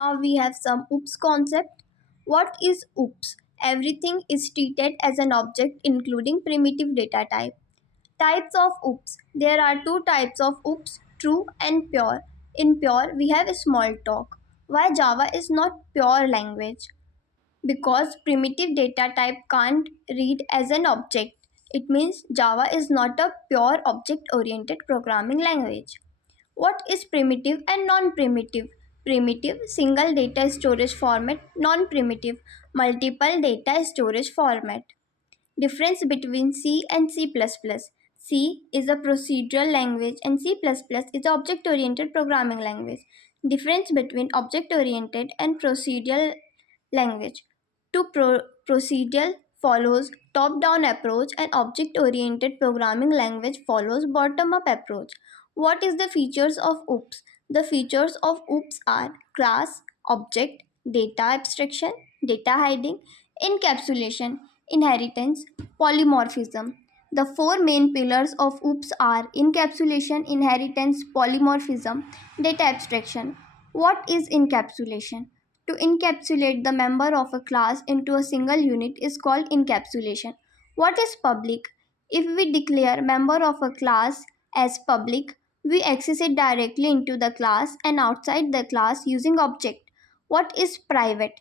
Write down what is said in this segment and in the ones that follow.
Now we have some OOPS concept. What is OOPS? Everything is treated as an object including primitive data type. Types of OOPS. There are two types of OOPS, true and pure. In pure, we have small talk. Why Java is not pure language? Because primitive data type can't read as an object. It means Java is not a pure object-oriented programming language. What is primitive and non-primitive? Primitive, single data storage format. Non-primitive, multiple data storage format. Difference between C and C++. C is a procedural language and C++ is an object-oriented programming language. Difference between object-oriented and procedural language. Procedural follows top-down approach and object-oriented programming language follows bottom-up approach. What is the features of OOPS? The features of OOPS are class, object, data abstraction, data hiding, encapsulation, inheritance, polymorphism. The four main pillars of OOPS are encapsulation, inheritance, polymorphism, data abstraction. What is encapsulation? To encapsulate the member of a class into a single unit is called encapsulation. What is public? If we declare member of a class as public, we access it directly into the class and outside the class using object. What is private?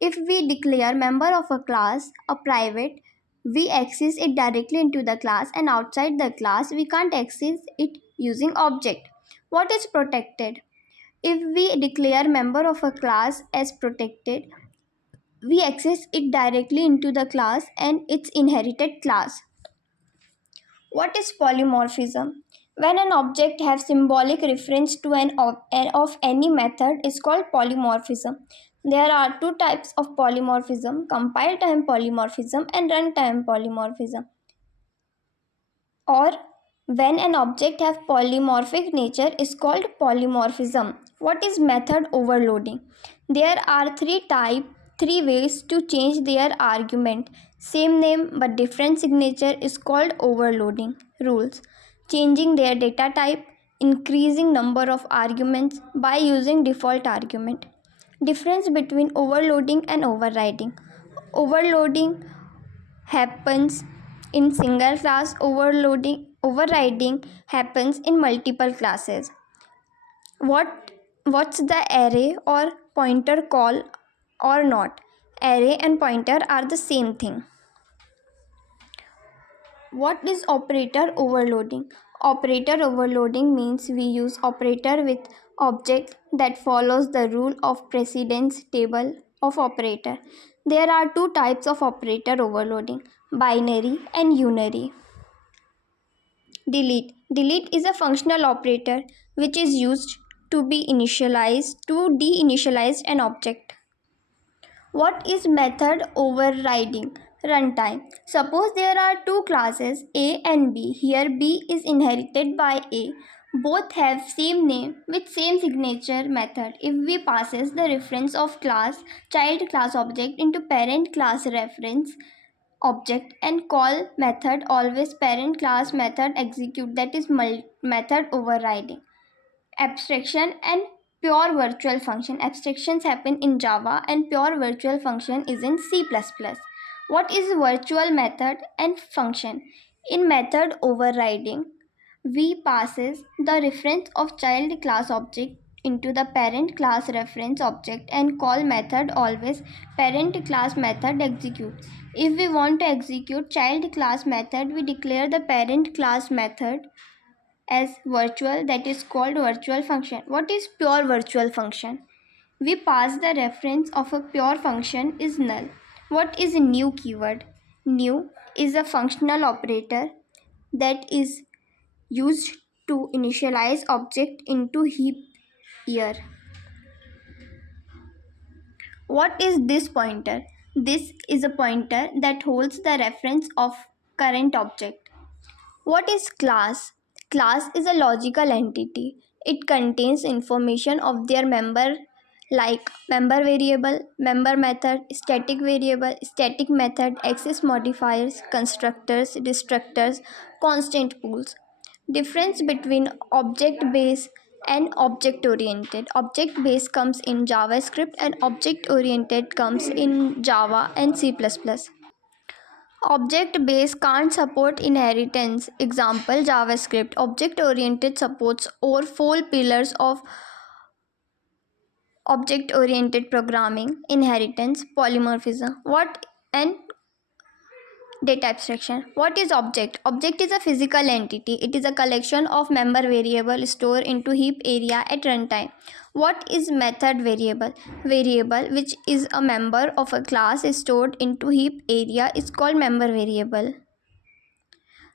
If we declare member of a class a private, we access it directly into the class and outside the class we can't access it using object. What is protected? If we declare member of a class as protected, we access it directly into the class and its inherited class. What is polymorphism? When an object has symbolic reference to an of any method is called polymorphism. There are two types of polymorphism, compile time polymorphism and runtime polymorphism. Or when an object has polymorphic nature is called polymorphism. What is method overloading? There are three ways to change their argument. Same name but different signature is called overloading. Rules: changing their data type, increasing number of arguments by using default argument. Difference between overloading and overriding. Overloading happens in single class. Overriding happens in multiple classes. What's the array or pointer call or not? Array and pointer are the same thing. What is operator overloading? Operator overloading means we use operator with object that follows the rule of precedence table of operator. There are two types of operator overloading, binary and unary. Delete. Delete is a functional operator which is used to deinitialize an object. What is method overriding? Runtime. Suppose there are two classes A and B. Here B is inherited by A. Both have same name with same signature method. If we passes the reference of class child class object into parent class reference object and call method, always parent class method execute, that is method overriding. Abstraction and pure virtual function. Abstractions happen in Java and pure virtual function is in C++. What is virtual method and function? In method overriding, we passes the reference of child class object into the parent class reference object and call method, always parent class method execute. If we want to execute child class method, we declare the parent class method as virtual, that is called virtual function. What is pure virtual function? We pass the reference of a pure function is null. What is a new keyword? New is a functional operator that is used to initialize object into heap year. What is this pointer? This is a pointer that holds the reference of current object. What is class? Class is a logical entity. It contains information of their member like member variable, member method, static variable, static method, access modifiers, constructors, destructors, constant pools. Difference between object-based and object-oriented. Object-based comes in JavaScript and object-oriented comes in Java and C++. Object-based can't support inheritance. Example, JavaScript. Object-oriented supports all four pillars of object-oriented programming: inheritance, polymorphism, and data abstraction. What is object? Object is a physical entity. It is a collection of member variable stored into heap area at runtime. What is method variable? Variable which is a member of a class is stored into heap area is called member variable.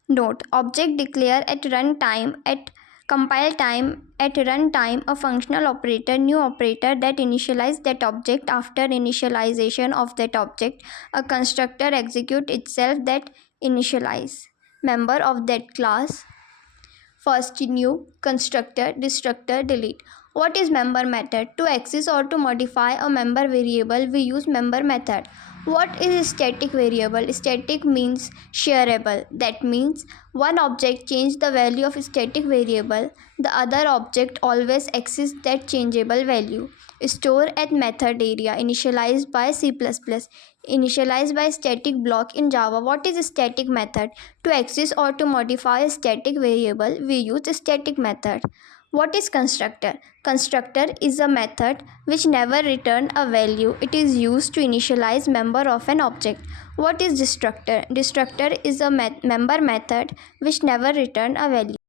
Note: object declare at runtime, at compile time, at runtime a functional operator, new operator that initialize that object. After initialization of that object, a constructor execute itself that initialize member of that class. First, new, constructor, destructor, delete. What is member method? To access or to modify a member variable, we use member method. What is static variable? Static means shareable. That means one object change the value of static variable, the other object always access that changeable value. Store at method area, initialized by C++, initialized by static block in Java. What is a static method? To access or to modify a static variable, we use a static method. What is constructor? Constructor is a method which never return a value. It is used to initialize member of an object. What is destructor? Destructor is a member method which never return a value.